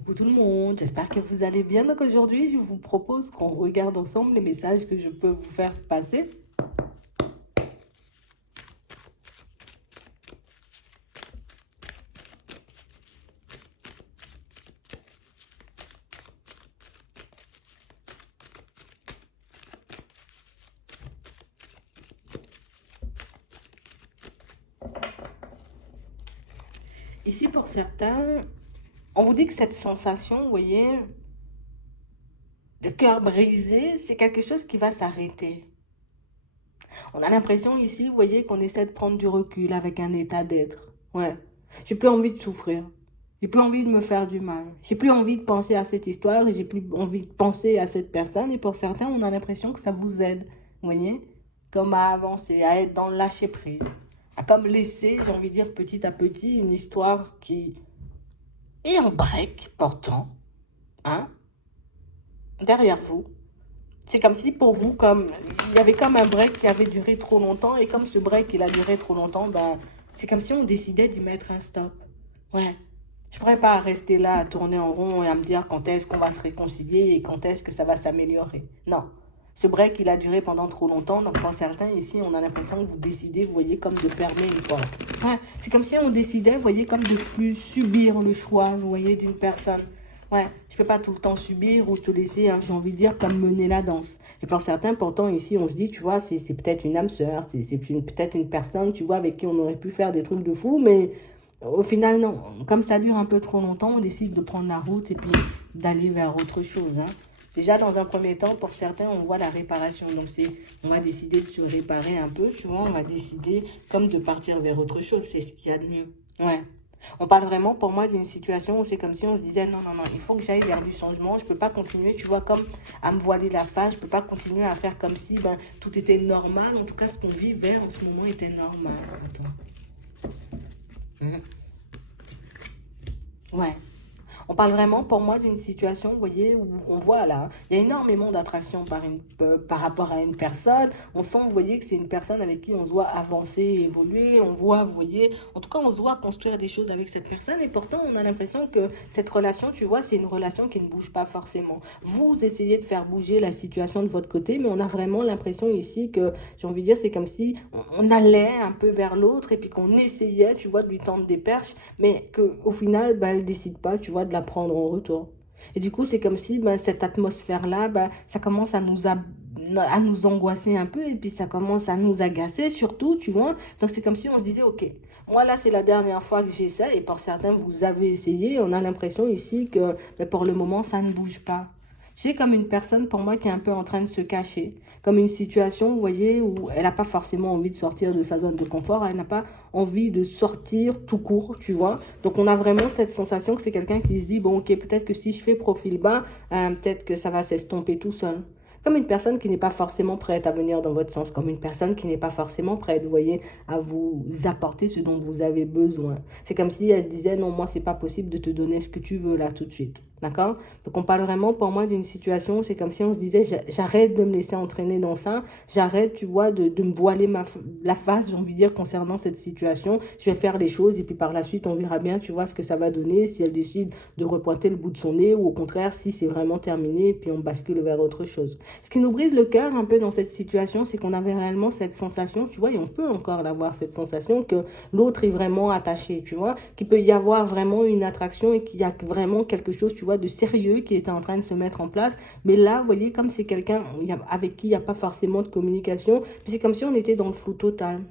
Coucou tout le monde, j'espère que vous allez bien. Donc aujourd'hui, je vous propose qu'on regarde ensemble les messages que je peux vous faire passer. Ici, pour certains, on vous dit que cette sensation, vous voyez, de cœur brisé, c'est quelque chose qui va s'arrêter. On a l'impression ici, vous voyez, qu'on essaie de prendre du recul avec un état d'être. Ouais, j'ai plus envie de souffrir. J'ai plus envie de me faire du mal. J'ai plus envie de penser à cette histoire et j'ai plus envie de penser à cette personne. Et pour certains, on a l'impression que ça vous aide. Vous voyez? Comme à avancer, à être dans le lâcher prise. À comme laisser, j'ai envie de dire, petit à petit, une histoire qui est en break, pourtant, hein, derrière vous. C'est comme si pour vous, comme il y avait comme un break qui avait duré trop longtemps, et comme ce break il a duré trop longtemps, ben, c'est comme si on décidait d'y mettre un stop. Ouais. Je ne pourrais pas rester là à tourner en rond et à me dire quand est-ce qu'on va se réconcilier et quand est-ce que ça va s'améliorer. Non. Ce break, il a duré pendant trop longtemps. Donc, pour certains, ici, on a l'impression que vous décidez, vous voyez, comme de fermer une porte. Ouais. C'est comme si on décidait, vous voyez, comme de plus subir le choix, vous voyez, d'une personne. Ouais, je peux pas tout le temps subir ou te laisser, hein, j'ai envie de dire, comme mener la danse. Et pour certains, pourtant, ici, on se dit, tu vois, c'est peut-être une âme sœur, c'est peut-être une personne, tu vois, avec qui on aurait pu faire des trucs de fou, mais au final, non. Comme ça dure un peu trop longtemps, on décide de prendre la route et puis d'aller vers autre chose, hein. Déjà, dans un premier temps, pour certains, on voit la réparation. Donc, on va décider de se réparer un peu, tu vois, on va décider comme de partir vers autre chose. C'est ce qu'il y a de mieux. Ouais. On parle vraiment pour moi d'une situation où c'est comme si on se disait non, non, non, il faut que j'aille vers du changement. Je ne peux pas continuer, tu vois, comme à me voiler la face. Je ne peux pas continuer à faire comme si ben, tout était normal. En tout cas, ce qu'on vivait en ce moment était normal. Attends. Mhm. Ouais. On parle vraiment pour moi d'une situation, vous voyez, où on voit là, il y a énormément d'attraction par rapport à une personne. On sent, vous voyez, que c'est une personne avec qui on se voit avancer, évoluer. On voit, vous voyez, en tout cas, on se voit construire des choses avec cette personne. Et pourtant, on a l'impression que cette relation, tu vois, c'est une relation qui ne bouge pas forcément. Vous essayez de faire bouger la situation de votre côté, mais on a vraiment l'impression ici que, j'ai envie de dire, c'est comme si on allait un peu vers l'autre et puis qu'on essayait, tu vois, de lui tendre des perches mais qu'au final, bah, elle ne décide pas, tu vois, de la prendre en retour. Et du coup, c'est comme si bah, cette atmosphère-là, bah, ça commence à nous angoisser un peu et puis ça commence à nous agacer surtout, tu vois. Donc c'est comme si on se disait, ok, moi là, c'est la dernière fois que j'essaie et pour certains, vous avez essayé. On a l'impression ici que bah, pour le moment, ça ne bouge pas. J'ai comme une personne pour moi qui est un peu en train de se cacher, comme une situation, vous voyez, où elle n'a pas forcément envie de sortir de sa zone de confort, elle n'a pas envie de sortir tout court, tu vois. Donc on a vraiment cette sensation que c'est quelqu'un qui se dit, bon ok, peut-être que si je fais profil bas, peut-être que ça va s'estomper tout seul. Comme une personne qui n'est pas forcément prête à venir dans votre sens, comme une personne qui n'est pas forcément prête, vous voyez, à vous apporter ce dont vous avez besoin. C'est comme si elle se disait, non, moi, c'est pas possible de te donner ce que tu veux là tout de suite. D'accord? Donc on parle vraiment pour moi d'une situation, c'est comme si on se disait, j'arrête de me laisser entraîner dans ça, j'arrête, tu vois, de me voiler la face, j'ai envie de dire, concernant cette situation. Je vais faire les choses et puis par la suite, on verra bien, tu vois, ce que ça va donner, si elle décide de repointer le bout de son nez ou au contraire, si c'est vraiment terminé et puis on bascule vers autre chose. Ce qui nous brise le cœur un peu dans cette situation, c'est qu'on avait réellement cette sensation, tu vois, et on peut encore l'avoir, cette sensation que l'autre est vraiment attaché, tu vois, qu'il peut y avoir vraiment une attraction et qu'il y a vraiment quelque chose, tu vois, de sérieux qui était en train de se mettre en place. Mais là, vous voyez, comme c'est quelqu'un avec qui il n'y a pas forcément de communication, c'est comme si on était dans le flou total.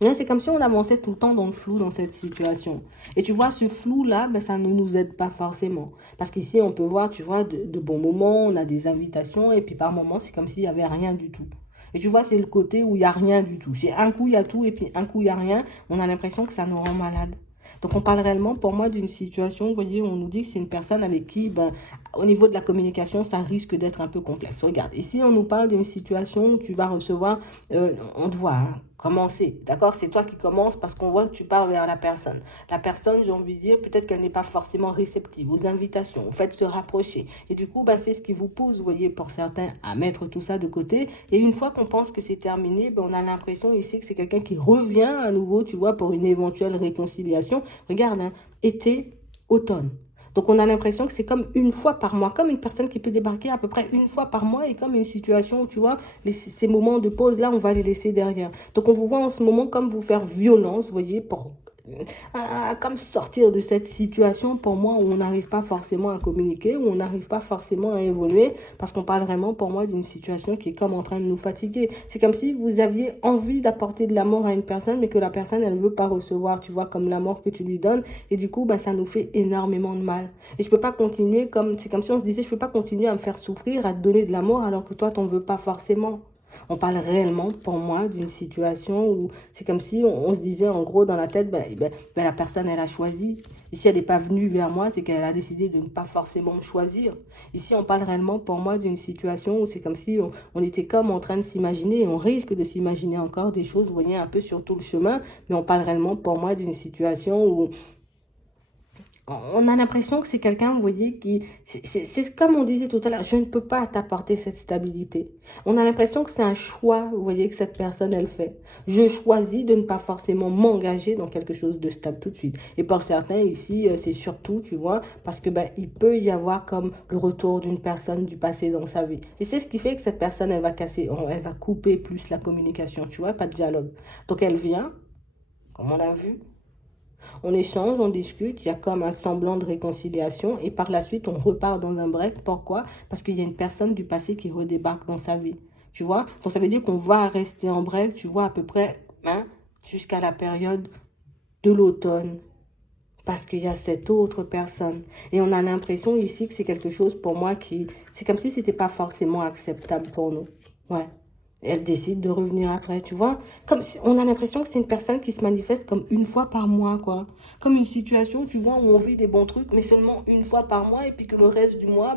C'est comme si on avançait tout le temps dans le flou dans cette situation. Et tu vois, ce flou-là, ben, ça ne nous aide pas forcément. Parce qu'ici, on peut voir, tu vois, de bons moments, on a des invitations, et puis par moments, c'est comme s'il n'y avait rien du tout. Et tu vois, c'est le côté où il n'y a rien du tout. C'est un coup, il y a tout, et puis un coup, il n'y a rien. On a l'impression que ça nous rend malade. Donc, on parle réellement, pour moi, d'une situation, vous voyez, où on nous dit que c'est une personne avec qui, ben, au niveau de la communication, ça risque d'être un peu complexe. Regarde, ici, on nous parle d'une situation où tu vas recevoir, on te voit, hein, commencer, d'accord? C'est toi qui commences parce qu'on voit que tu pars vers la personne. La personne, j'ai envie de dire, peut-être qu'elle n'est pas forcément réceptive aux invitations, au fait de se rapprocher. Et du coup, ben, c'est ce qui vous pousse, vous voyez, pour certains, à mettre tout ça de côté. Et une fois qu'on pense que c'est terminé, ben, on a l'impression ici que c'est quelqu'un qui revient à nouveau, tu vois, pour une éventuelle réconciliation. Regarde, hein, été, automne. Donc, on a l'impression que c'est comme une fois par mois, comme une personne qui peut débarquer à peu près une fois par mois et comme une situation où, tu vois, ces moments de pause-là, on va les laisser derrière. Donc, on vous voit en ce moment comme vous faire violence, vous voyez, pour comme sortir de cette situation pour moi où on n'arrive pas forcément à communiquer, où on n'arrive pas forcément à évoluer, parce qu'on parle vraiment pour moi d'une situation qui est comme en train de nous fatiguer. C'est comme si vous aviez envie d'apporter de l'amour à une personne, mais que la personne, elle ne veut pas recevoir, tu vois, comme l'amour que tu lui donnes, et du coup, bah, ça nous fait énormément de mal. Et je peux pas continuer comme, c'est comme si on se disait, je peux pas continuer à me faire souffrir, à te donner de l'amour, alors que toi, t'en veux pas forcément. On parle réellement, pour moi, d'une situation où c'est comme si on se disait en gros dans la tête, la personne, elle a choisi. Et si elle n'est pas venue vers moi, c'est qu'elle a décidé de ne pas forcément me choisir. Ici, on parle réellement, pour moi, d'une situation où c'est comme si on était comme en train de s'imaginer, et on risque de s'imaginer encore des choses, vous voyez, un peu sur tout le chemin, mais on parle réellement, pour moi, d'une situation où on a l'impression que c'est quelqu'un, vous voyez, qui... C'est comme on disait tout à l'heure, je ne peux pas t'apporter cette stabilité. On a l'impression que c'est un choix, vous voyez, que cette personne, elle fait. Je choisis de ne pas forcément m'engager dans quelque chose de stable tout de suite. Et pour certains, ici, c'est surtout, tu vois, parce que ben, il peut y avoir comme le retour d'une personne du passé dans sa vie. Et c'est ce qui fait que cette personne, elle va casser, elle va couper plus la communication, tu vois, pas de dialogue. Donc elle vient, comme on l'a vu, on échange, on discute, il y a comme un semblant de réconciliation et par la suite, on repart dans un break. Pourquoi? Parce qu'il y a une personne du passé qui redébarque dans sa vie. Tu vois? Donc ça veut dire qu'on va rester en break, tu vois, à peu près hein, jusqu'à la période de l'automne. Parce qu'il y a cette autre personne. Et on a l'impression ici que c'est quelque chose pour moi qui... C'est comme si c'était pas forcément acceptable pour nous. Ouais. Elle décide de revenir après, tu vois. Comme si, on a l'impression que c'est une personne qui se manifeste comme une fois par mois, quoi. Comme une situation, tu vois, où on vit des bons trucs, mais seulement une fois par mois, et puis que le reste du mois,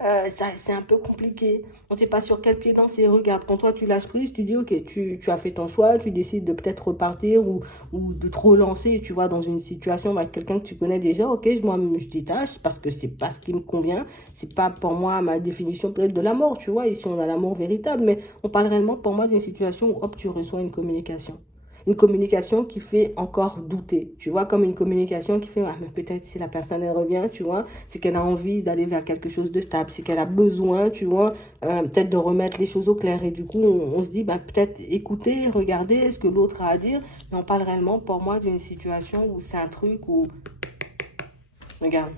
ça, c'est un peu compliqué. On ne sait pas sur quel pied danser. Regarde, quand toi tu lâches prise, tu dis, ok, tu as fait ton choix, tu décides de peut-être repartir ou de te relancer, tu vois, dans une situation avec quelqu'un que tu connais déjà, ok, moi, je détache parce que c'est pas ce qui me convient. C'est pas pour moi ma définition peut-être de la mort, tu vois. Ici, on a l'amour véritable, mais on parle réellement pour moi d'une situation où hop, tu reçois une communication. Une communication qui fait encore douter, tu vois, comme une communication qui fait, ah, mais peut-être si la personne elle revient, tu vois, c'est qu'elle a envie d'aller vers quelque chose de stable, c'est qu'elle a besoin, tu vois, peut-être de remettre les choses au clair. Et du coup, on se dit, bah, peut-être écouter, regarder ce que l'autre a à dire, mais on parle réellement pour moi d'une situation où c'est un truc où, regarde,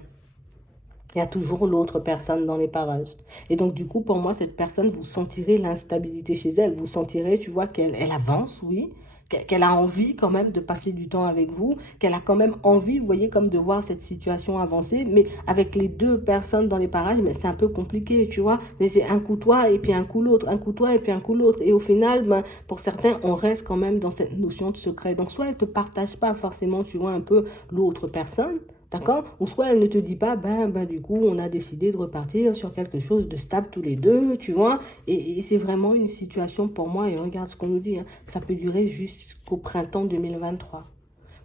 il y a toujours l'autre personne dans les parages. Et donc, du coup, pour moi, cette personne, vous sentirez l'instabilité chez elle. Vous sentirez, tu vois, qu'elle avance, oui, qu'elle a envie quand même de passer du temps avec vous, qu'elle a quand même envie, vous voyez, comme de voir cette situation avancer. Mais avec les deux personnes dans les parages, mais c'est un peu compliqué, tu vois. C'est un coup toi et puis un coup l'autre, un coup toi et puis un coup l'autre. Et au final, ben, pour certains, on reste quand même dans cette notion de secret. Donc, soit elle ne te partage pas forcément, tu vois, un peu l'autre personne, d'accord? Ou soit elle ne te dit pas, du coup, on a décidé de repartir sur quelque chose de stable tous les deux, tu vois? Et c'est vraiment une situation pour moi, et regarde ce qu'on nous dit, hein, ça peut durer jusqu'au printemps 2023.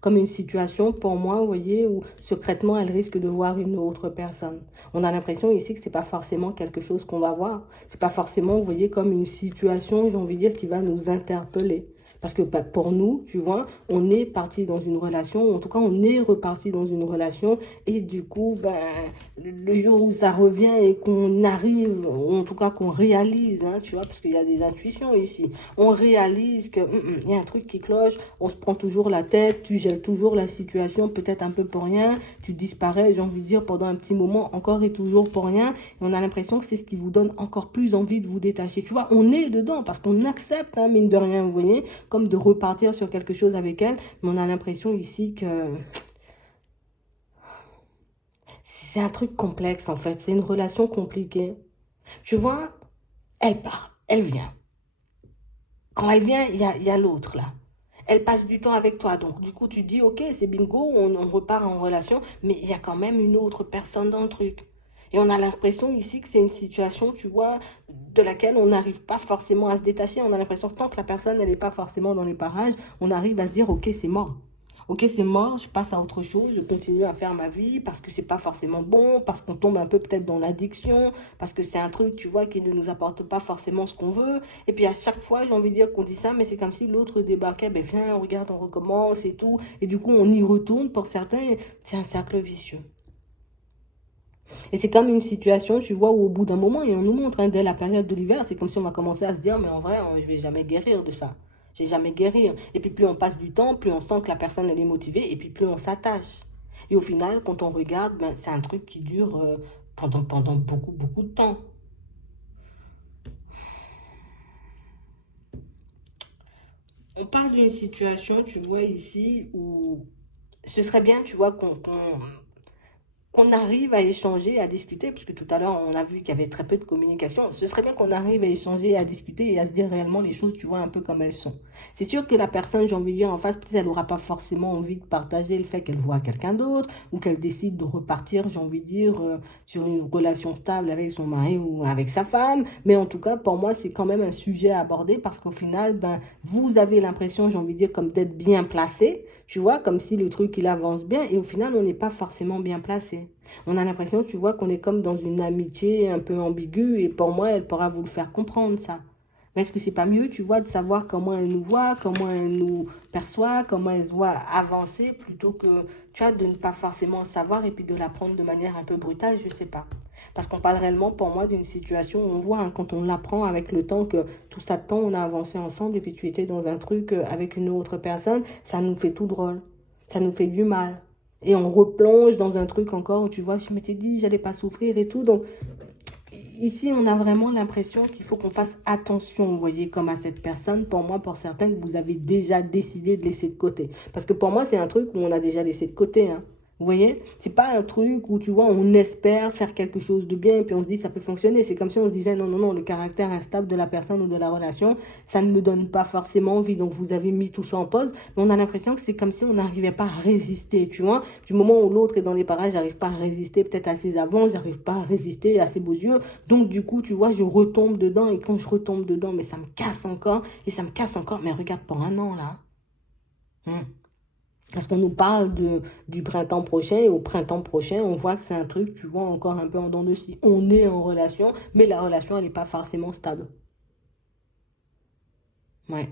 Comme une situation pour moi, vous voyez, où secrètement, elle risque de voir une autre personne. On a l'impression ici que c'est pas forcément quelque chose qu'on va voir. C'est pas forcément, vous voyez, comme une situation, j'ai envie de dire, qui va nous interpeller. Parce que bah, pour nous, tu vois, on est parti dans une relation, en tout cas, on est reparti dans une relation, et du coup, ben, le jour où ça revient et qu'on arrive, ou en tout cas qu'on réalise, hein, tu vois, parce qu'il y a des intuitions ici, on réalise que il y a un truc qui cloche, on se prend toujours la tête, tu gèles toujours la situation, peut-être un peu pour rien, tu disparais, j'ai envie de dire, pendant un petit moment, encore et toujours pour rien, et on a l'impression que c'est ce qui vous donne encore plus envie de vous détacher. Tu vois, on est dedans, parce qu'on accepte, hein, mine de rien, vous voyez, comme de repartir sur quelque chose avec elle, mais on a l'impression ici que c'est un truc complexe en fait, c'est une relation compliquée. Tu vois, elle part, elle vient. Quand elle vient, il y a l'autre là. Elle passe du temps avec toi, donc du coup tu dis ok, c'est bingo, on repart en relation, mais il y a quand même une autre personne dans le truc. Et on a l'impression ici que c'est une situation, tu vois, de laquelle on n'arrive pas forcément à se détacher. On a l'impression que tant que la personne, elle n'est pas forcément dans les parages, on arrive à se dire, ok, c'est mort. Ok, c'est mort, je passe à autre chose, je continue à faire ma vie parce que c'est pas forcément bon, parce qu'on tombe un peu peut-être dans l'addiction, parce que c'est un truc, tu vois, qui ne nous apporte pas forcément ce qu'on veut. Et puis à chaque fois, j'ai envie de dire qu'on dit ça, mais c'est comme si l'autre débarquait, ben viens, on regarde, on recommence et tout. Et du coup, on y retourne pour certains, c'est un cercle vicieux. Et c'est comme une situation, tu vois, où au bout d'un moment, et on nous montre, hein, dès la période de l'hiver, c'est comme si on va commencer à se dire, mais en vrai, je vais jamais guérir de ça. Je vais jamais guérir. Et puis plus on passe du temps, plus on sent que la personne, elle est motivée, et puis plus on s'attache. Et au final, quand on regarde, ben, c'est un truc qui dure pendant beaucoup, beaucoup de temps. On parle d'une situation, tu vois, ici, où ce serait bien, tu vois, qu'on arrive à échanger, à discuter, puisque tout à l'heure, on a vu qu'il y avait très peu de communication. Ce serait bien qu'on arrive à échanger, à discuter et à se dire réellement les choses, tu vois, un peu comme elles sont. C'est sûr que la personne, j'ai envie de dire, en face, peut-être elle n'aura pas forcément envie de partager le fait qu'elle voit quelqu'un d'autre ou qu'elle décide de repartir, j'ai envie de dire, sur une relation stable avec son mari ou avec sa femme. Mais en tout cas, pour moi, c'est quand même un sujet à aborder parce qu'au final, ben, vous avez l'impression, j'ai envie de dire, comme d'être bien placé, tu vois, comme si le truc, il avance bien et au final, on n'est pas forcément bien placé. On a l'impression, tu vois, qu'on est comme dans une amitié un peu ambiguë et pour moi, elle pourra vous le faire comprendre, ça. Mais est-ce que c'est pas mieux, tu vois, de savoir comment elle nous voit, comment elle nous perçoit, comment elle se voit avancer, plutôt que, tu vois, de ne pas forcément savoir et puis de la prendre de manière un peu brutale, je sais pas. Parce qu'on parle réellement, pour moi, d'une situation où on voit, hein, quand on l'apprend avec le temps, que tout ça de temps, on a avancé ensemble et puis tu étais dans un truc avec une autre personne, ça nous fait tout drôle. Ça nous fait du mal. Et on replonge dans un truc encore où tu vois, je m'étais dit, j'allais pas souffrir et tout. Donc, ici, on a vraiment l'impression qu'il faut qu'on fasse attention, vous voyez, comme à cette personne, pour moi, pour certains, que vous avez déjà décidé de laisser de côté. Parce que pour moi, c'est un truc où on a déjà laissé de côté, hein. Vous voyez, c'est pas un truc où tu vois, on espère faire quelque chose de bien et puis on se dit ça peut fonctionner. C'est comme si on se disait non, non, non, le caractère instable de la personne ou de la relation, ça ne me donne pas forcément envie. Donc vous avez mis tout ça en pause, mais on a l'impression que c'est comme si on n'arrivait pas à résister, tu vois. Du moment où l'autre est dans les parages, j'arrive pas à résister peut-être à ses avances, j'arrive pas à résister à ses beaux yeux. Donc du coup, tu vois, je retombe dedans et quand je retombe dedans, mais ça me casse encore et ça me casse encore. Mais regarde, pour un an là. Hmm. Parce qu'on nous parle du printemps prochain et au printemps prochain, on voit que c'est un truc, tu vois, encore un peu en dents de scie. On est en relation, mais la relation, elle n'est pas forcément stable. Ouais.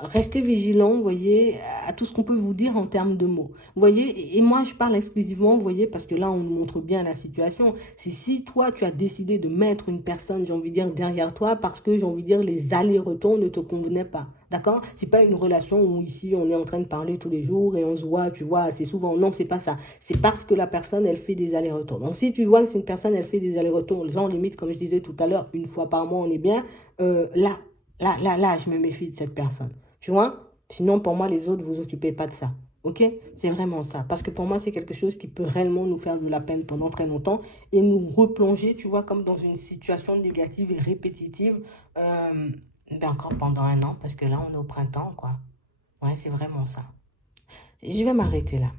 Restez vigilant, vous voyez, à tout ce qu'on peut vous dire en termes de mots. Vous voyez, et moi je parle exclusivement, vous voyez, parce que là on nous montre bien la situation. C'est si toi tu as décidé de mettre une personne, j'ai envie de dire, derrière toi, parce que j'ai envie de dire, les allers-retours ne te convenaient pas. D'accord? C'est pas une relation où ici on est en train de parler tous les jours et on se voit, tu vois, assez souvent. Non, c'est pas ça. C'est parce que la personne, elle fait des allers-retours. Donc si tu vois que c'est une personne, elle fait des allers-retours, genre limite, comme je disais tout à l'heure, une fois par mois, on est bien, là, je me méfie de cette personne. Tu vois? Sinon, pour moi, les autres, vous occupez pas de ça. Ok? C'est vraiment ça. Parce que pour moi, c'est quelque chose qui peut réellement nous faire de la peine pendant très longtemps et nous replonger, tu vois, comme dans une situation négative et répétitive, ben encore pendant un an, parce que là, on est au printemps, quoi. Ouais, c'est vraiment ça. Je vais m'arrêter là.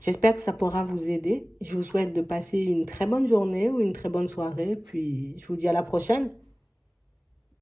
J'espère que ça pourra vous aider. Je vous souhaite de passer une très bonne journée ou une très bonne soirée, puis je vous dis à la prochaine.